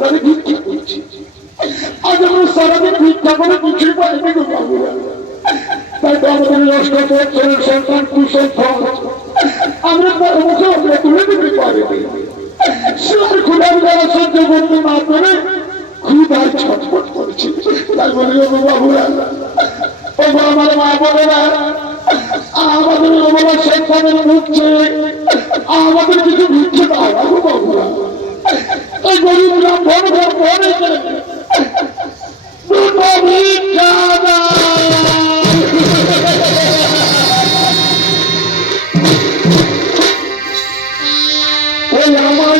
দাঁড়ে দাঁড়ে ভিক্ষা করছি। আজ আমরা সারাদিন ভিক্ষা করে কিছুই পাইনি গো বাবুরা। তাই তো আমাদের নষ্ট করছেন সন্তান কুশল ফল আমরা তার মুখে আমরা তুলে দিতে পারিনি। সে ক্ষুধার দ্বারা সহ্য করতে না পেরে ক্ষুধায় ছটফট করছি। তাই বলি ও বাবুরা, ও আমার মা বোনেরা, আমাদের আমার সন্তানের মুখ চেয়ে আমাদের কিছু ভিক্ষে দাও গো বাবুরা। এই গরিব ব্রাহ্মণ ব্রাহ্মণীকে দুটো ভিক্ষা দাও। ওই আমার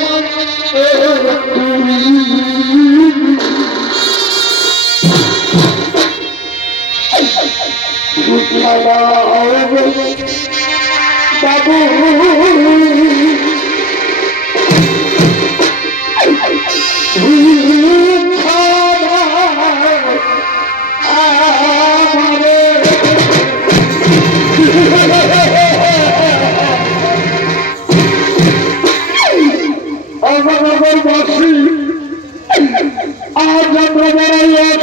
বাবু আজ আমরা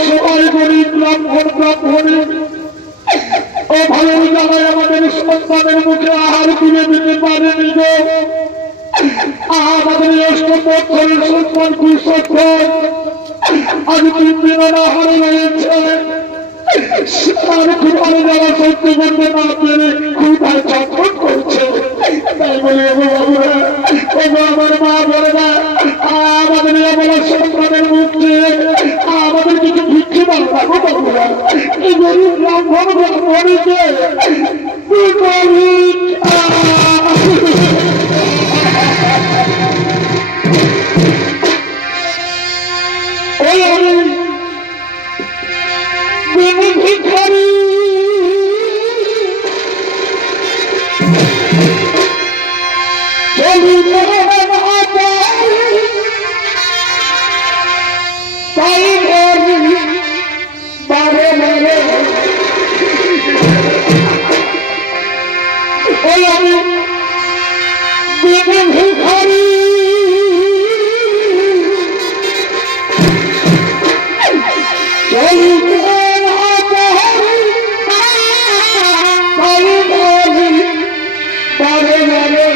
সবাই গরিব ব্রাহ্মণ ব্রাহ্মণী ও ভালো জানাই আমাদের সন্তানের মুখে আহার তুলে দিতে পারেনি গো। আমাদের অষ্টপক্ষের সন্তান কুশল আজ 3 দিন আহার রয়েছে। আর ক্ষুধার যারা সহ্য করতে না পেরে ক্ষুধায় ছটফট করছে। তাই বলি ও বাবুরা, ও আমার মা বোনেরা, আমাদের আমার সন্তানের মুখে আমাদের কিছু ভিক্ষে দাও না গো বাবুরা। এই গরিব ব্রাহ্মণ ব্রাহ্মণীকে ভিখারি বারে বারে ওই আমি ভিখারি বারে বারে